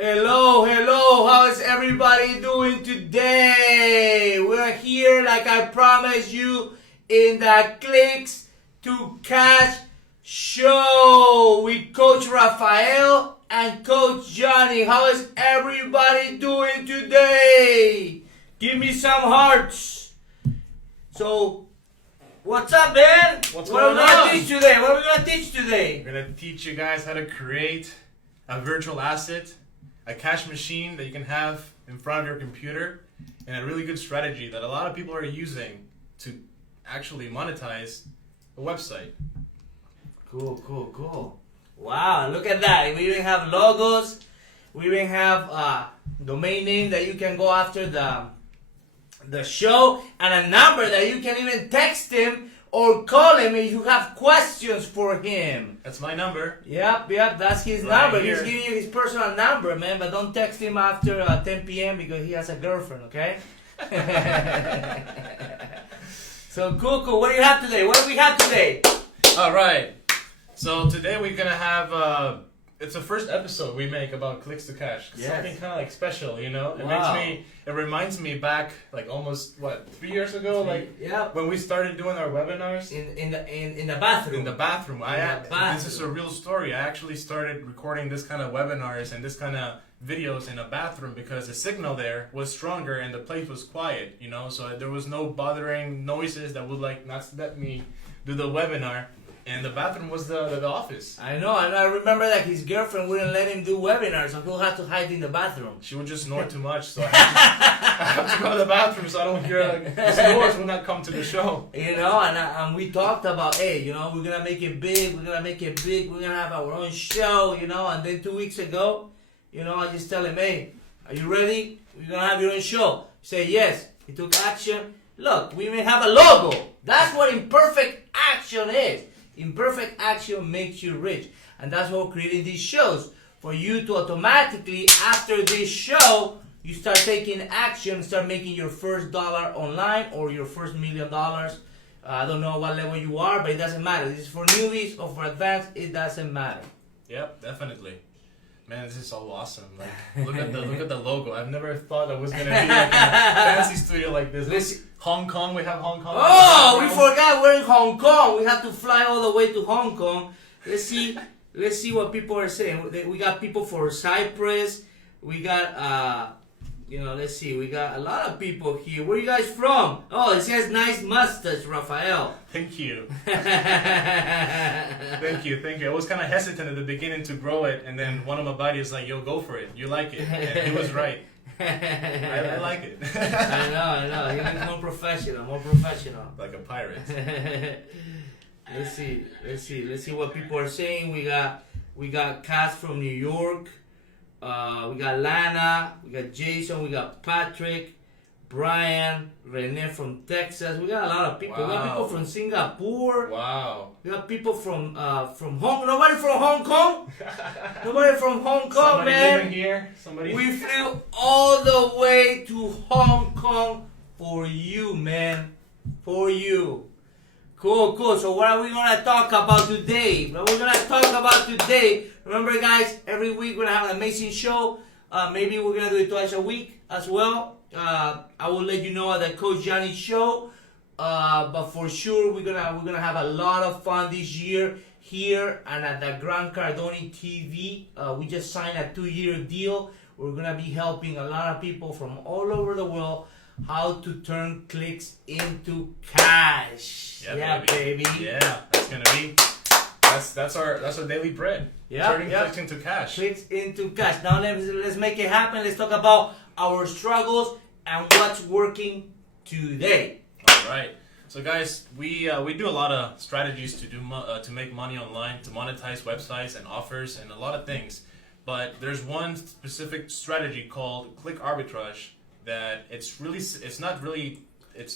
Hello, how is everybody doing today? We're here like I promised you in the Clicks to Cash show with Coach Rafael and Coach Johnny. How is everybody doing today? Give me some hearts. So, what's up, man? What are we gonna teach today? What are we gonna teach today? We're gonna teach you guys how to create a virtual asset, a cash machine that you can have in front of your computer, and a really good strategy that a lot of people are using to actually monetize a website. Cool. Wow, look at that. We even have logos. We even have domain name that you can go after the show, and a number that you can even text him or call him if you have questions for him. That's my number. Yep, that's his Right number. here. He's giving you his personal number, man, but don't text him after 10 p.m. because he has a girlfriend, okay? So, cool. What do you have today? What do we have today? All right. So today we're gonna have it's the first episode we make about Clicks to Cash. Yes. Something kind of like special, you know. Wow. It reminds me back like almost 3 years ago, like Yep. when we started doing our webinars. In the bathroom. In the bathroom. This is a bathroom. real story. I actually started recording this kind of webinars and this kind of videos in a bathroom because the signal there was stronger and the place was quiet, you know, so there was no bothering noises that would like not let me do the webinar. And the bathroom was the office. I know. I remember that his girlfriend wouldn't let him do webinars, so he'll have to hide in the bathroom. She would just snore too much, so I have to go to the bathroom so I don't hear like the snores will not come to the show. You know, and we talked about, hey, you know, we're gonna make it big. We're gonna have our own show, you know. And then 2 weeks ago, you know, I just tell him, hey, are you ready? We're gonna have your own show. He said yes. He took action. Look, we even have a logo. That's what imperfect action is. Imperfect action makes you rich. And that's why we're creating these shows. For you to automatically, after this show, you start taking action, start making your first dollar online or your first $1 million. I don't know what level you are, but it doesn't matter. This is for newbies or for advanced, it doesn't matter. Yep, definitely. Man, this is so awesome. Like, look at the logo. I've never thought I was gonna be like in a fancy studio like this. This Hong Kong, we have Hong Kong. Oh, we forgot we're in Hong Kong. We have to fly all the way to Hong Kong. Let's see what people are saying. We got people for Cyprus. We got let's see. We got a lot of people here. Where are you guys from? Oh, it says nice mustache, Rafael. Thank you. Thank you. I was kind of hesitant at the beginning to grow it, and then one of my buddies was like, yo, go for it. You like it. And he was right. I like it. I know. You're more professional. Like a pirate. Let's see what people are saying. We got Cass from New York. We got Lana. We got Jason. We got Patrick. Brian, Rene from Texas. We got a lot of people. Wow. We got people from Singapore. Wow. We got people from Hong. Nobody from Hong Kong. Nobody from Hong Kong, Somebody man. living here. Somebody. We flew all the way to Hong Kong for you, man. For you. Cool. So what are we gonna talk about today? Remember, guys, every week we're gonna have an amazing show. Maybe we're gonna do it twice a week as well. I will let you know at the Coach Johnny show. But for sure, we're gonna have a lot of fun this year here and at the Gran Cardone TV. We just signed a 2-year deal. We're gonna be helping a lot of people from all over the world how to turn clicks into cash. Yeah, baby. Yeah, that's our daily bread. Yeah, turning clicks into cash. Clicks into cash. Now let's make it happen. Let's talk about our struggles and what's working today. All right. So guys, we do a lot of strategies to make money online, to monetize websites and offers and a lot of things. But there's one specific strategy called click arbitrage that it's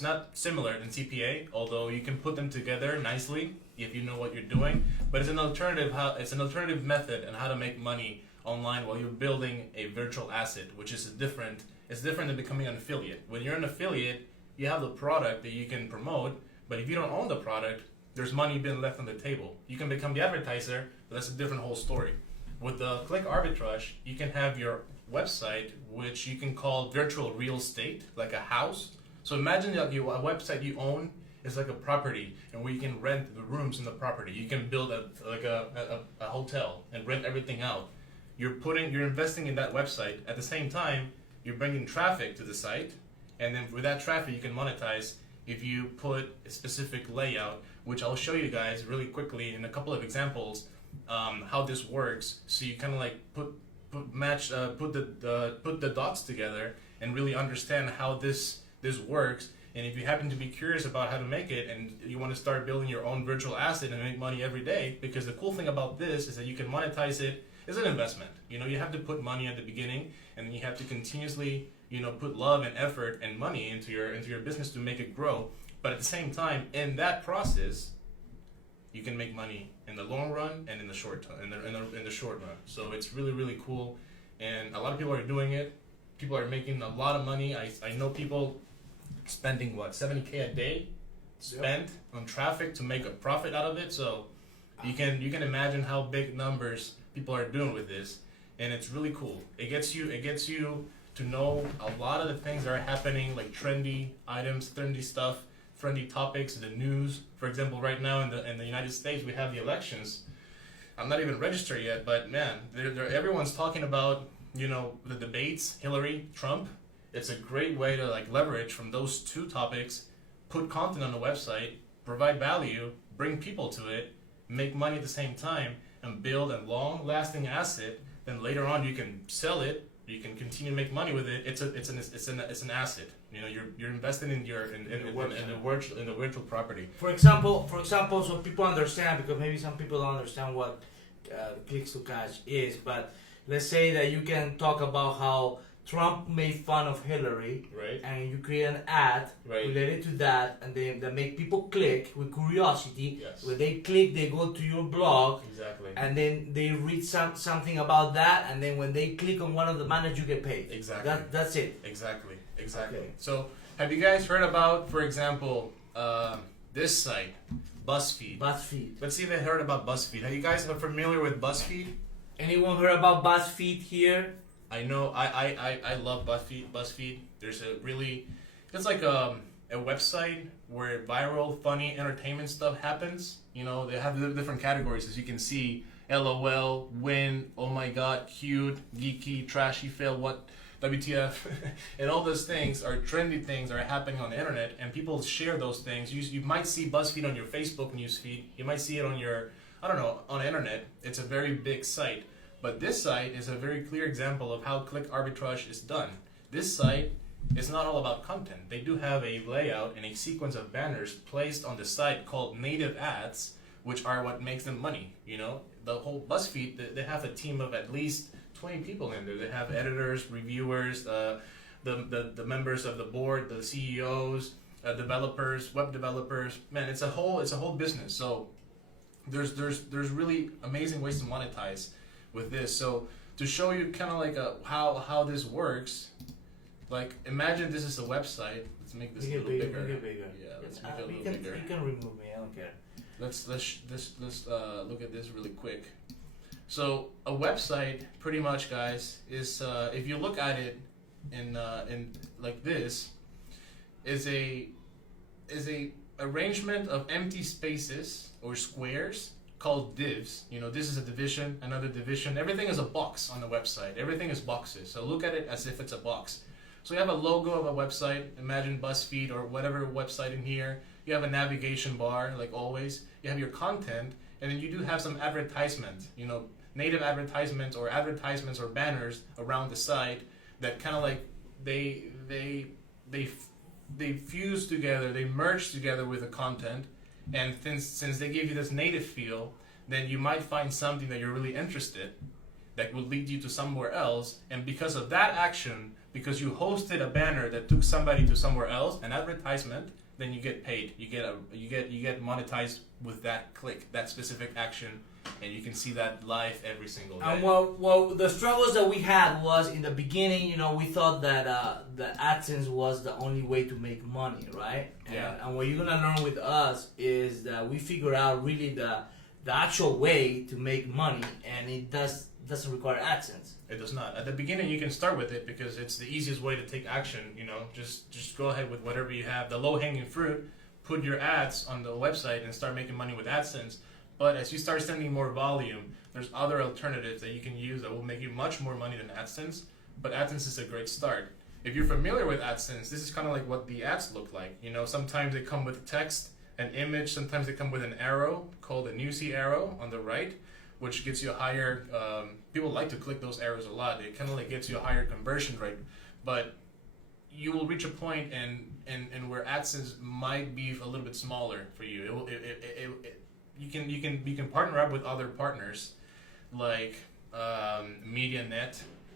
not similar than CPA, although you can put them together nicely if you know what you're doing. But it's an alternative method on how to make money online while you're building a virtual asset, which is different. It's different than becoming an affiliate. When you're an affiliate, you have the product that you can promote, but if you don't own the product, there's money being left on the table. You can become the advertiser, but that's a different whole story. With the click arbitrage, you can have your website, which you can call virtual real estate, like a house. So imagine that a website you own is like a property, and where you can rent the rooms in the property. You can build a hotel and rent everything out. You're investing in that website. At the same time, you're bringing traffic to the site, and then with that traffic, you can monetize if you put a specific layout, which I'll show you guys really quickly in a couple of examples, how this works. So you kind of like put the dots together and really understand how this works. And if you happen to be curious about how to make it and you want to start building your own virtual asset and make money every day, because the cool thing about this is that you can monetize it. It's an investment. You have to put money at the beginning, and then you have to continuously, put love and effort and money into your business to make it grow. But at the same time, in that process, you can make money in the long run and in the short term, in the short run. So it's really, really cool, and a lot of people are doing it. People are making a lot of money. I know people spending $70K a day spent on traffic to make a profit out of it. So you can imagine how big numbers people are doing with this, and it's really cool. It gets you to know a lot of the things that are happening, like trendy items, trendy stuff, trendy topics, the news. For example, right now in the United States, we have the elections. I'm not even registered yet, but man, everyone's talking about the debates, Hillary, Trump. It's a great way to leverage from those two topics, put content on the website, provide value, bring people to it, make money at the same time, and build a long-lasting asset. Then later on, you can sell it. You can continue to make money with it. It's an asset. You're investing in the virtual property. For example, so people understand, because maybe some people don't understand what clicks to cash is. But let's say that you can talk about how Trump made fun of Hillary, right? And you create an ad related to that, and then that make people click with curiosity. Yes. When they click, they go to your blog, exactly, and then they read something about that, and then when they click on one of the banners, you get paid. Exactly. That's it. Exactly. Okay. So, have you guys heard about, for example, this site, BuzzFeed? Let's see if they heard about BuzzFeed. Are you guys familiar with BuzzFeed? Anyone heard about BuzzFeed here? I know, I love BuzzFeed. It's like a website where viral, funny entertainment stuff happens. They have the different categories, as you can see: LOL, win, oh my god, cute, geeky, trashy, fail, what, WTF, and all those things are trendy things that are happening on the internet, and people share those things. You might see BuzzFeed on your Facebook newsfeed. You might see it on on the internet. It's a very big site. But this site is a very clear example of how click arbitrage is done. This site is not all about content. They do have a layout and a sequence of banners placed on the site called native ads, which are what makes them money. The whole BuzzFeed, they have a team of at least 20 people in there. They have editors, reviewers, the members of the board, the CEOs, developers, web developers. Man, it's a whole business. So there's really amazing ways to monetize with this. So to show you kind of how this works, imagine this is a website. Let's make this a little bigger. Make it bigger. Yeah, let's make it a little bigger. You can remove me. I don't care. Let's look at this really quick. So a website, pretty much, guys, is if you look at it in like this, is a arrangement of empty spaces or squares called divs. This is a division, another division. Everything is a box on the website. Everything is boxes. So look at it as if it's a box. So you have a logo of a website, imagine BuzzFeed or whatever website in here. You have a navigation bar, like always. You have your content, and then you do have some advertisement, native advertisements or banners around the site that kind of like they fuse together, they merge together with the content, and since they give you this native feel, then you might find something that you're really interested that will lead you to somewhere else, and because of that action, because you hosted a banner that took somebody to somewhere else, an advertisement, then you get paid. You get monetized with that click, that specific action, and you can see that live every single day. And well, the struggles that we had was in the beginning. We thought that the AdSense was the only way to make money, right? Yeah. And what you're gonna learn with us is that we figure out really the actual way to make money, and it doesn't require AdSense. It does not. At the beginning, you can start with it because it's the easiest way to take action. Just go ahead with whatever you have. The low-hanging fruit, put your ads on the website and start making money with AdSense. But as you start sending more volume, there's other alternatives that you can use that will make you much more money than AdSense. But AdSense is a great start. If you're familiar with AdSense, this is kind of like what the ads look like. Sometimes they come with text, an image. Sometimes they come with an arrow called a newsy arrow on the right, which gets you a higher, people like to click those arrows a lot. It kind of like gets you a higher conversion rate. But you will reach a point and where AdSense might be a little bit smaller for you. You can partner up with other partners like Millionaire,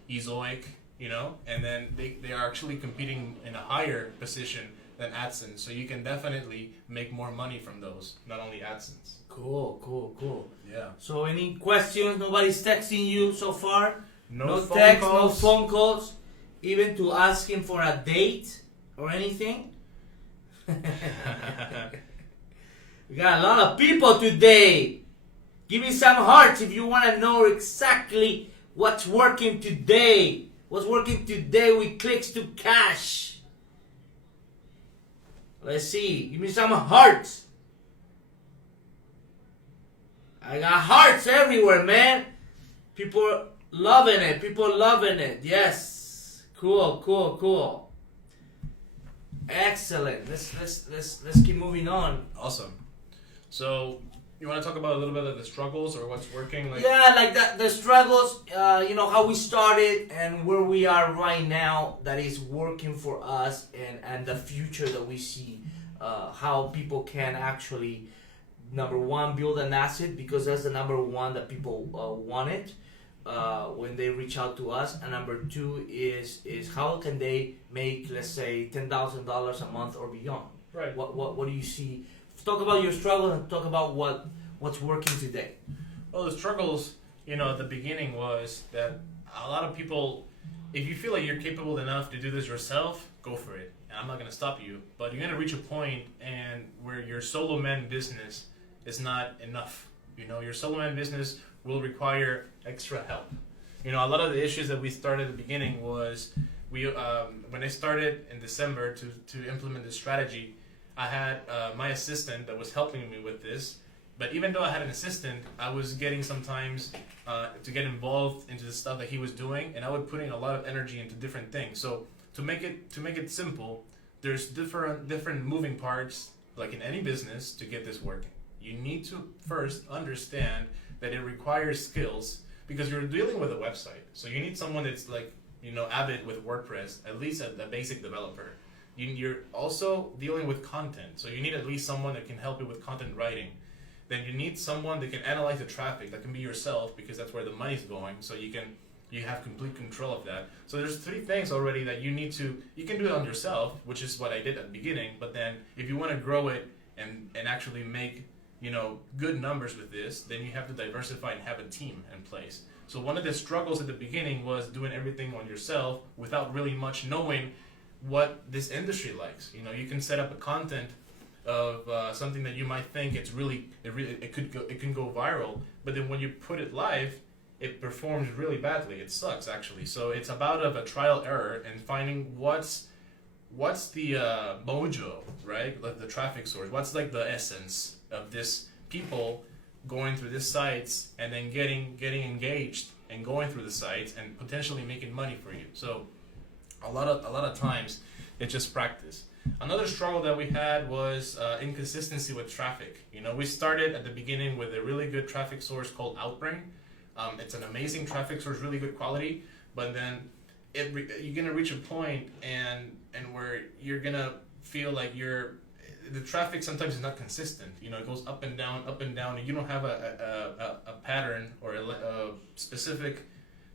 Ezoic, and then they are actually competing in a higher position than AdSense. So you can definitely make more money from those, not only AdSense. Cool. Yeah. So any questions? Nobody's texting you so far? No phone text, calls. no phone calls, even to ask him for a date or anything? We got a lot of people today. Give me some hearts if you want to know exactly what's working today. What's working today with clicks to cash. Let's see. Give me some hearts. I got hearts everywhere, man. People loving it. Yes. Cool. Excellent. Let's keep moving on. Awesome. So you want to talk about a little bit of the struggles or what's working? Yeah, like that, the struggles. How we started and where we are right now. That is working for us, and the future that we see. How people can actually, number one, build an asset, because that's the number one that people want it when they reach out to us. And number two is how can they make, let's say, $10,000 a month or beyond. Right. What do you see? Talk about your struggle and talk about what's working today. Well, the struggles, at the beginning was that a lot of people, if you feel like you're capable enough to do this yourself, go for it. And I'm not going to stop you. But you're going to reach a point and where your solo man business is not enough. Your solo man business will require extra help. A lot of the issues that we started at the beginning was when I started in December to implement this strategy, I had my assistant that was helping me with this. But even though I had an assistant, I was getting sometimes to get involved into the stuff that he was doing, and I was putting a lot of energy into different things. So to make it simple, there's different moving parts, like in any business, to get this working. You need to first understand that it requires skills, because you're dealing with a website. So you need someone that's like, avid with WordPress, at least a basic developer. You're also dealing with content. So you need at least someone that can help you with content writing. Then you need someone that can analyze the traffic. That can be yourself, because that's where the money's going. So you have complete control of that. So there's 3 things already that you can do it on yourself, which is what I did at the beginning. But then if you want to grow it and actually make good numbers with this, then you have to diversify and have a team in place. So one of the struggles at the beginning was doing everything on yourself without really much knowing what this industry likes. You can set up a content of something that you might think it can go viral, but then when you put it live, it performs really badly. It sucks, actually. So it's about a trial error and finding what's the mojo, right? Like the traffic source. What's like the essence of this people going through these sites and then getting engaged and going through the sites and potentially making money for you. So a lot of times it's just practice. Another struggle that we had was inconsistency with traffic. You know, we started at the beginning with a really good traffic source called Outbrain. It's an amazing traffic source, really good quality, but then you're gonna reach a point and where you're gonna feel like the traffic sometimes is not consistent. You know, it goes up and down, and you don't have a pattern or a specific,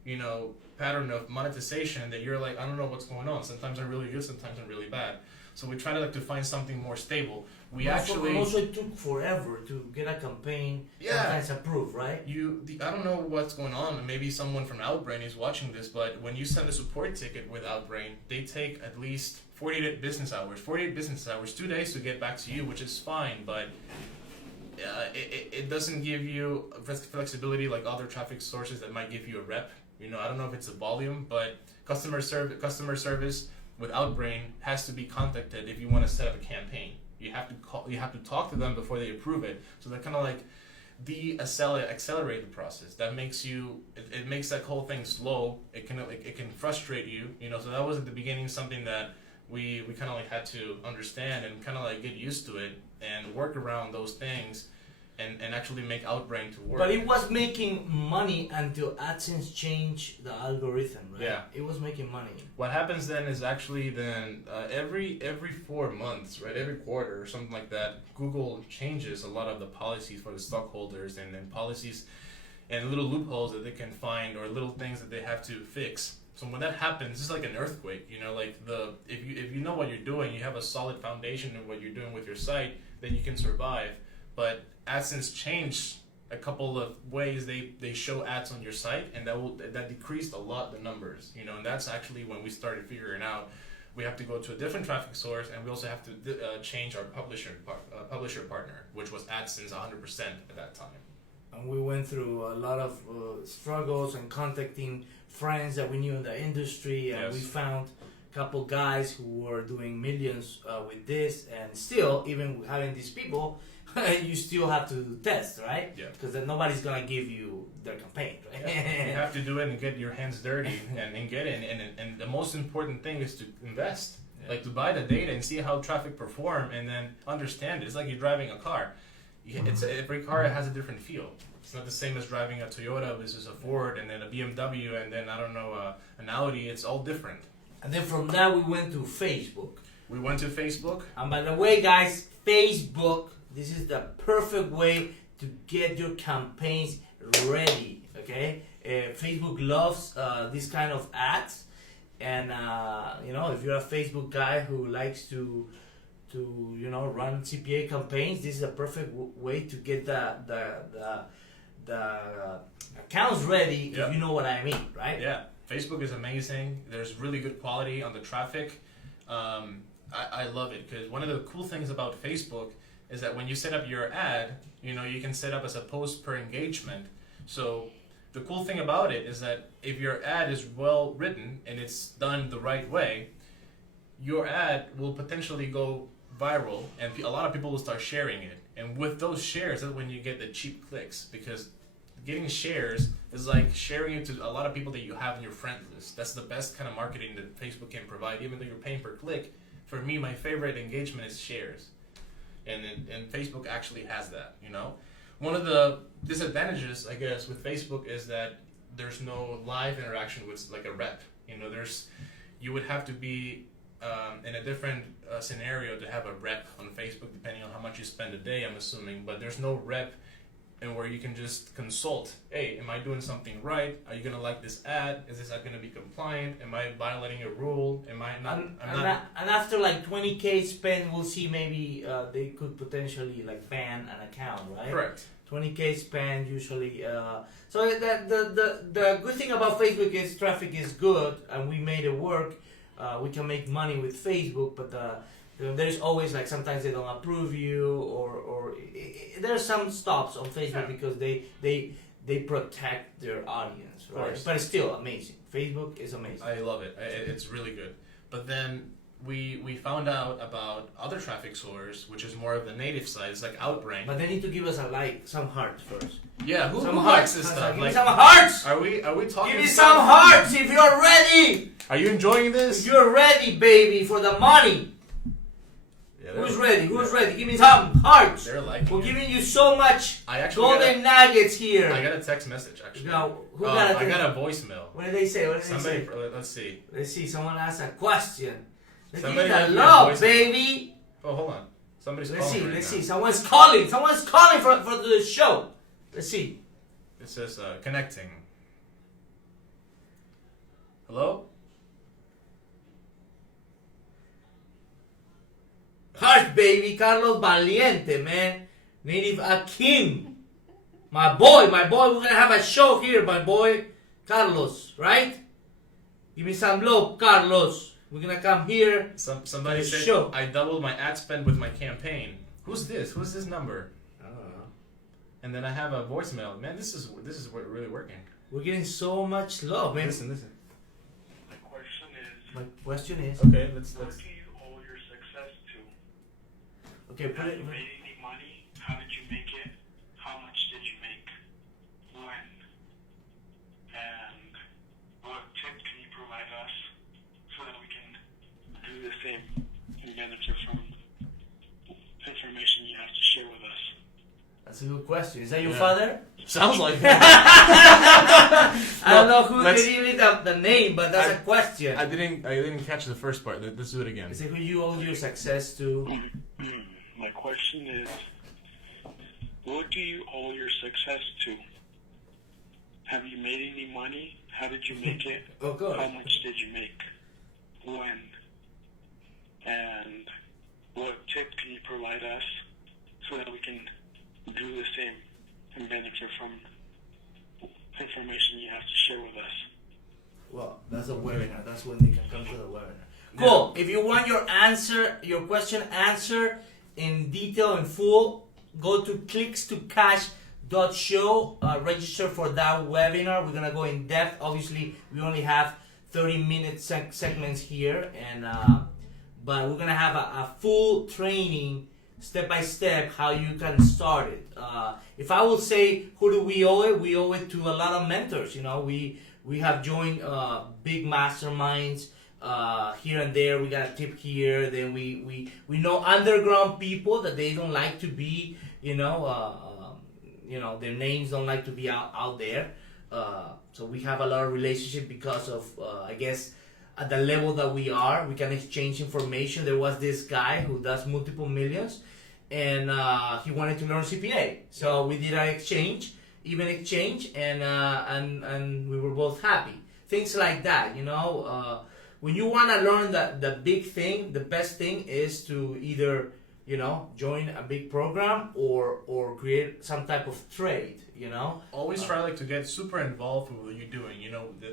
you know, pattern of monetization that you're like, I don't know what's going on. Sometimes I'm really good, sometimes I'm really bad. So we try to find something more stable. Also it took forever to get a campaign sometimes approved, right? I don't know what's going on. Maybe someone from Outbrain is watching this, but when you send a support ticket with Outbrain, they take at least 48 business hours, 2 days to get back to you, which is fine, but it doesn't give you flexibility like other traffic sources that might give you a rep. You know, I don't know if it's a volume, but customer service with Outbrain has to be contacted if you want to set up a campaign. You have to call. You have to talk to them before they approve it. So that kind of like accelerate the process. That makes it makes that whole thing slow. It can frustrate you. You know. So that was at the beginning something that we kind of like had to understand and kind of like get used to it and work around those things. And actually make Outbrain to work. But it was making money until AdSense changed the algorithm, right? Yeah. It was making money. What happens then is actually then every 4 months, right, every quarter or something like that, Google changes a lot of the policies for the stockholders and then policies and little loopholes that they can find or little things that they have to fix. So when that happens, it's like an earthquake, you know, like if you know what you're doing, you have a solid foundation in what you're doing with your site, then you can survive. But AdSense changed a couple of ways they show ads on your site, and that decreased a lot the numbers, you know, and that's actually when we started figuring out we have to go to a different traffic source, and we also have to change our publisher partner, which was AdSense 100% at that time. And we went through a lot of struggles and contacting friends that we knew in the industry, and Yes. we found a couple guys who were doing millions with this, and still, even having these people, you still have to test, right? Yeah. Because then nobody's gonna give you their campaign, right? Yeah. You have to do it and get your hands dirty and get in. And the most important thing is to invest. Yeah. Like to buy the data and see how traffic perform and then understand it. It's like you're driving a car. Every car has a different feel. It's not the same as driving a Toyota versus a Ford and then a BMW and then, I don't know, an Audi. It's all different. And then from that we went to Facebook. We went to Facebook. And by the way, guys, Facebook, this is the perfect way to get your campaigns ready, okay? Facebook loves this kind of ads. And, you know, if you're a Facebook guy who likes to you know, run CPA campaigns, this is a perfect way to get the accounts ready, Yep. if you know what I mean, right? Yeah, Facebook is amazing. There's really good quality on the traffic. I love it because one of the cool things about Facebook is that when you set up your ad, you know, you can set up as a post per engagement. So the cool thing about it is that if your ad is well written and it's done the right way, your ad will potentially go viral and a lot of people will start sharing it. And with those shares, that's when you get the cheap clicks, because getting shares is like sharing it to a lot of people that you have in your friend list. That's the best kind of marketing that Facebook can provide, even though you're paying per click. For me, my favorite engagement is shares. And Facebook actually has that, you know. One of the disadvantages, I guess, with Facebook is that there's no live interaction with like a rep. You know, you would have to be in a different scenario to have a rep on Facebook, depending on how much you spend a day, I'm assuming. But there's no rep and where you can just consult. Hey, am I doing something right? Are you gonna like this ad? Is this ad gonna be compliant? Am I violating a rule? Am I not? And after like 20K spent, we'll see maybe they could potentially like ban an account, right? Correct. 20K spent usually. So the good thing about Facebook is traffic is good, and we made it work. We can make money with Facebook, but there's always like sometimes they don't approve you, or there's some stops on Facebook because they protect their audience, right? But it's still amazing. Facebook is amazing. I love it. It's really good. But then we found out about other traffic sources, which is more of the native side. It's like Outbrain. But they need to give us some hearts first. Yeah, who likes this stuff? Give me some hearts. Are we talking? Give me some hearts if you're ready. Are you enjoying this? You're ready, baby, for the money. Yeah, Who's ready? Who's ready? Give me some hearts. They're liking We're it. giving you so much I actually golden nuggets here. I got a text message actually. No, who Oh, got I got a voicemail. What did they say? What did Somebody, they say? let's see. Let's see. Someone asked a question. Let's Somebody give it left a me a love, voicemail. baby. Oh, hold on. Somebody's Let's calling see. right Let's now. see. Someone's calling. Someone's calling for the show. Let's see. It says connecting. Hello? Heart, baby. Carlos Valiente, man. Native Akin. My boy. We're going to have a show here, my boy. Carlos, right? Give me some love, Carlos. We're going to come here. Somebody said show. I doubled my ad spend with my campaign. Who's this? Who's this number? I don't know. And then I have a voicemail. Man, this is really working. We're getting so much love, man. Listen. My question is. Okay, let's. What do you owe your success to? Okay, put Have it. you made any money? How did you make it? How much did you make? When? And what tip can you provide us so that we can do the same and benefit from information you have to share with us? That's a good question. Is that your Yeah. father? Sounds like I don't know who let's- did even the name, but that's a question. I didn't catch the first part. Let's do it again. Is it who you owe your success to? My question is, what do you owe your success to? Have you made any money? How did you make it? Oh, good. How much did you make? When? And what tip can you provide us so that we can do the same and benefit from information you have to share with us? Well, that's a webinar. That's when they can come to the webinar. Cool. If you want your question answered in detail and full, go to clickstocash.show. Register for that webinar. We're gonna go in depth. Obviously, we only have 30-minute segments here, and but we're gonna have a full training, step by step, how you can start it. If I will say, who do we owe it? We owe it to a lot of mentors. You know, we have joined big masterminds here and there. We got a tip here. Then we know underground people that they don't like to be, their names don't like to be out there. So we have a lot of relationship because of, I guess, at the level that we are, we can exchange information. There was this guy who does multiple millions, and he wanted to learn CPA. So we did an exchange, and we were both happy. Things like that, when you want to learn the big thing, the best thing is to either, join a big program or create some type of trade, Always try to get super involved with what you're doing.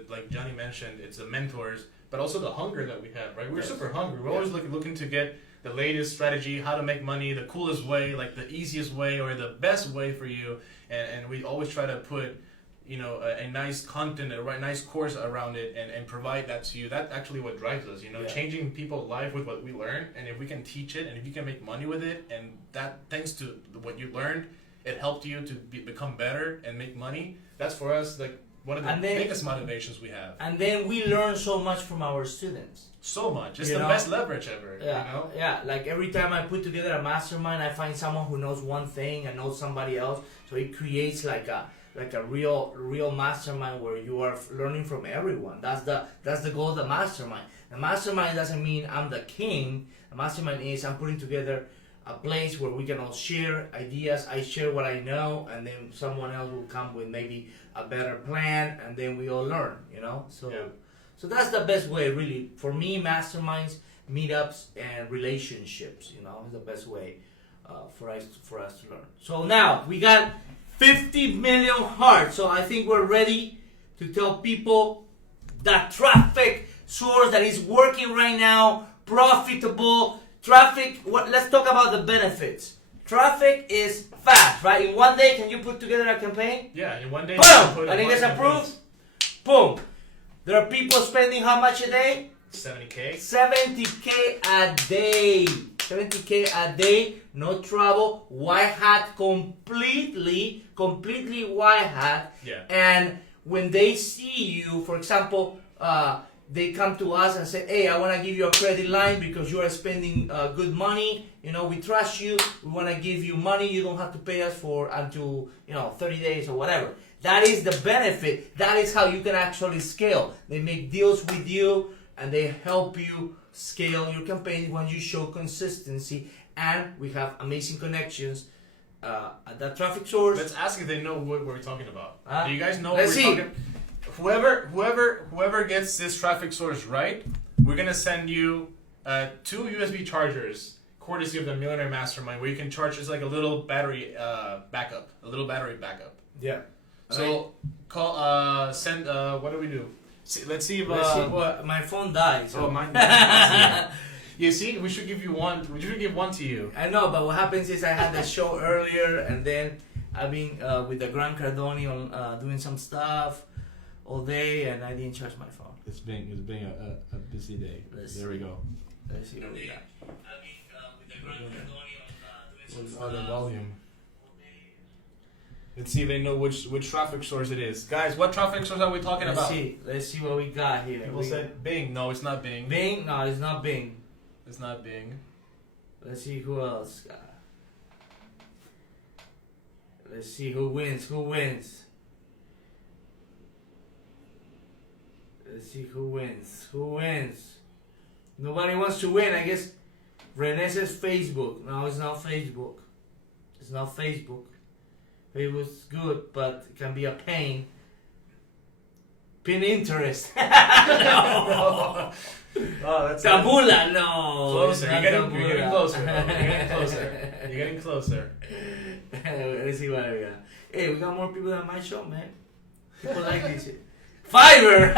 Like Johnny mentioned, it's the mentors, but also the hunger that we have, right? We're super hungry. We're always looking to get the latest strategy, how to make money, the coolest way, like the easiest way or the best way for you. And we always try to put, a nice content, nice course around it and provide that to you. That's actually what drives us, changing people's life with what we learn. And if we can teach it and if you can make money with it, and that thanks to what you learned, it helped you to become better and make money. That's for us, one of the biggest motivations we have. And then we learn so much from our students. So much. It's the best leverage ever. Yeah, yeah. Like every time I put together a mastermind, I find someone who knows one thing and knows somebody else. So it creates like a real mastermind where you are learning from everyone. That's the goal of the mastermind. The mastermind doesn't mean I'm the king. The mastermind is I'm putting together a place where we can all share ideas. I share what I know, and then someone else will come with maybe a better plan, and then we all learn. So that's the best way, really. For me, masterminds, meetups, and relationships, is the best way for us to learn. So now we got 50 million hearts. So I think we're ready to tell people that traffic source that is working right now, profitable. Traffic, let's talk about the benefits. Traffic is fast, right? In one day, can you put together a campaign? Yeah, in one day. Boom! And it gets approved. Boom! There are people spending how much a day? 70K. 70K a day. 70K a day, no trouble. White hat, completely white hat. Yeah. And when they see you, for example, they come to us and say, hey, I want to give you a credit line because you are spending good money. You know, we trust you. We want to give you money. You don't have to pay us for until 30 days or whatever. That is the benefit. That is how you can actually scale. They make deals with you and they help you scale your campaign when you show consistency. And we have amazing connections at that traffic source. Let's ask if they know what we're talking about. Do you guys know Let's what we're see. talking? Whoever gets this traffic source right, we're gonna send you 2 USB chargers, courtesy of the Millionaire Mastermind, where you can charge. It's like a little battery backup, Yeah. So call, send. What do we do? Let's see if. Let's see. Well, my phone died. So. Oh, mine. You see, we should give you one. We should give one to you. I know, but what happens is I had the show earlier, and then I've been with the Gran Cardone on doing some stuff all day, and I didn't charge my phone. It's been a busy day. There we go. Let's see what we got. I've been with the Gran Cardone on doing some On the stuff. volume. Let's see if they know which traffic source it is. Guys, what traffic source are we talking about? Let's see what we got here. People said Bing. No, it's not Bing. Bing? No, it's not Bing. It's not Bing. Let's see who else got. Let's see who wins. Let's see who wins. Nobody wants to win. I guess Rene says Facebook. No, it's not Facebook. Facebook's good, but it can be a pain. Pinterest. No. Oh, that's Taboola. No. Closer. it's not You're getting Taboola. closer. You're getting closer. Let's see what we got. Hey, we got more people than my show, man. People like this shit. Fiverr.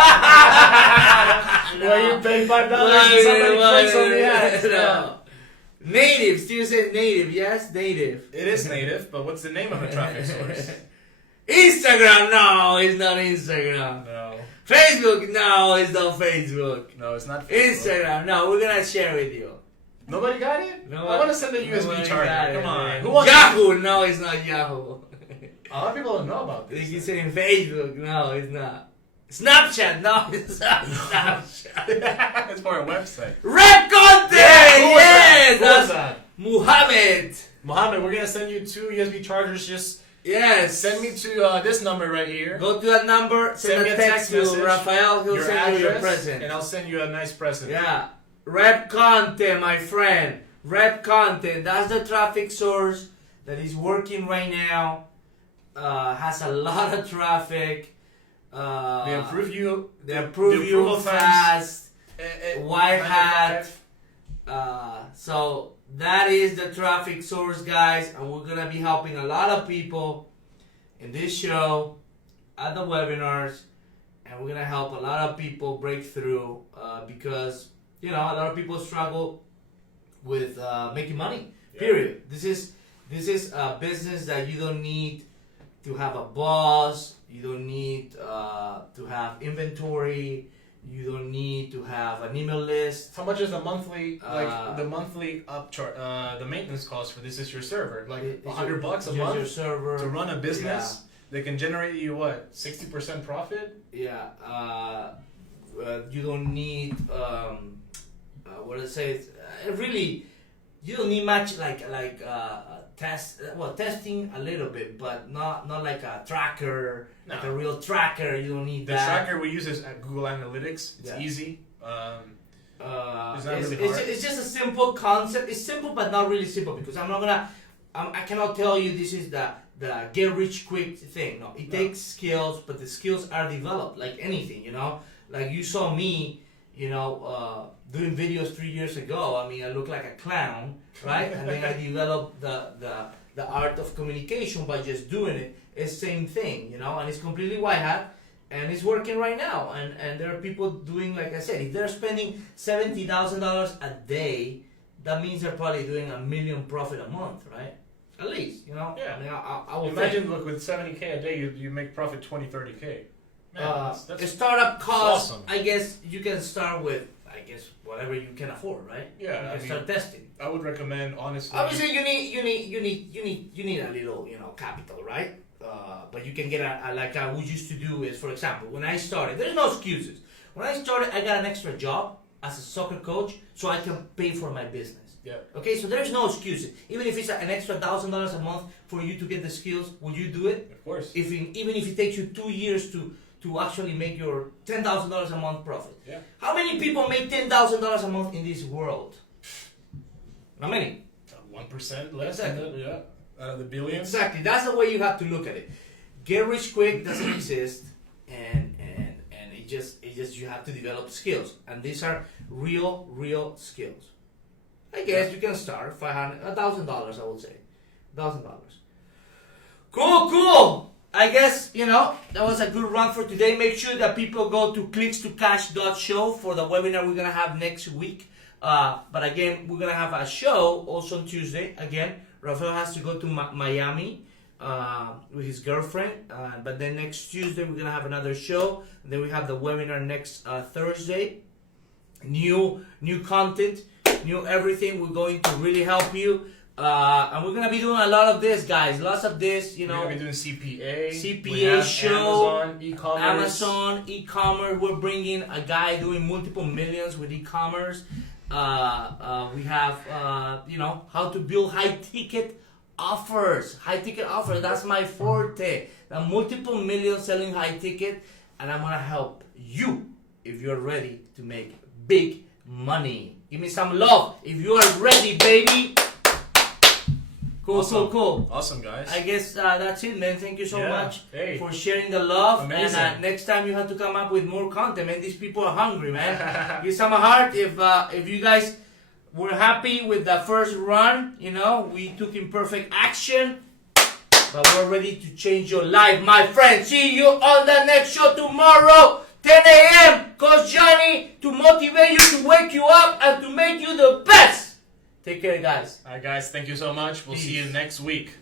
Well, you pay $5 and somebody clicks on the ads. No. Native. Still says native. Yes, native. It is native, but what's the name of the traffic source? Instagram. No, it's not Instagram. No. Facebook. No, it's not Facebook. No, it's not Facebook. Instagram. No, we're gonna share with you. Nobody got it? No, I want to send a USB nobody got charger. it, Come on. man. Who wants Yahoo. No, it's not Yahoo. A lot of people don't know about They this. keep saying Facebook. No, it's not. Snapchat. No, it's not Snapchat. It's for a website. Rap content. Yes, Who was that's that? Muhammad. Mohammed, we're gonna send you 2 USB chargers. Just Yes. send me to this number right here. Go to that number. Send me a text to message, Rafael. He'll your send you your address, present. and I'll send you a nice present. Yeah. Rap content, my friend. Rap content. That's the traffic source that is working right now. Has a lot of traffic. They approve you. They the approve you approval times, fast. White 9 to hat. 5. So that is the traffic source, guys, and we're gonna be helping a lot of people in this show, at the webinars, and we're gonna help a lot of people break through because a lot of people struggle with making money. Yeah. Period. This is a business that you don't need to have a boss. You don't need to have inventory. You don't need to have an email list. How much is the monthly upcharge? The maintenance cost for this is your server, like $100 a month your server to run a business. They can generate you what 60% profit. Yeah. You don't need what I say. Really, you don't need much testing a little bit, but not like a tracker, No. like a real tracker. You don't need The that. tracker we use is at Google Analytics. It's Yeah. easy. It's, not really it's, hard. it's just a simple concept. It's simple, but not really simple because I cannot tell you this is the get rich quick thing. No, it takes skills, but the skills are developed like anything. Like you saw me, doing videos 3 years ago. I mean, I look like a clown, right? And then I developed the art of communication by just doing it. It's same thing, and it's completely white hat. And it's working right now, and there are people doing, like I said, if they're spending $70,000 a day, that means they're probably doing $1 million profit a month, right? At least, Yeah. I mean, I will Imagine, look, with $70K a day, you make profit $20-30K. Man, the that's startup cost. awesome. I guess you can start with, whatever you can afford, right? Yeah, you I can mean, start testing. I would recommend, honestly. Obviously, you need a little, capital, right? But you can get what we used to do is, for example, when I started, there's no excuses. When I started, I got an extra job as a soccer coach, so I can pay for my business. Yeah. Okay, so there's no excuses. Even if it's an extra $1,000 a month for you to get the skills, will you do it? Of course. Even if it takes you 2 years to actually make your $10,000 a month profit. Yeah. How many people make $10,000 a month in this world? Not many. 1% less. Exactly. Yeah. Out of the billions. Exactly. That's the way you have to look at it. Get rich quick doesn't exist, and it just you have to develop skills, and these are real skills. I guess you can start $1,000. I would say, $1,000. Cool. I guess that was a good run for today. Make sure that people go to clickstocash.show for the webinar we're gonna have next week. But again, we're gonna have a show also on Tuesday. Again, Rafael has to go to Miami with his girlfriend. But then next Tuesday we're gonna have another show. Then we have the webinar next Thursday. New content, new everything. We're going to really help you. And we're gonna be doing a lot of this, guys. Lots of this, We're gonna be doing CPA. We have show. Amazon, e-commerce. Amazon, e-commerce. We're bringing a guy doing multiple millions with e-commerce. We have, how to build high-ticket offers. High-ticket offers, that's my forte. The multiple millions selling high-ticket, and I'm going to help you if you're ready to make big money. Give me some love if you are ready, baby. Cool. Awesome, guys. I guess that's it, man. Thank you so much for sharing the love. Amazing. And next time you have to come up with more content, man. These people are hungry, man. Give some heart. If you guys were happy with the first run, we took imperfect action, but we're ready to change your life, my friend. See you on the next show tomorrow, 10 a.m. Coach Johnny, to motivate you, to wake you up, and to make you the best. Take care, guys. All right, guys. Thank you so much. We'll see you Peace. next week.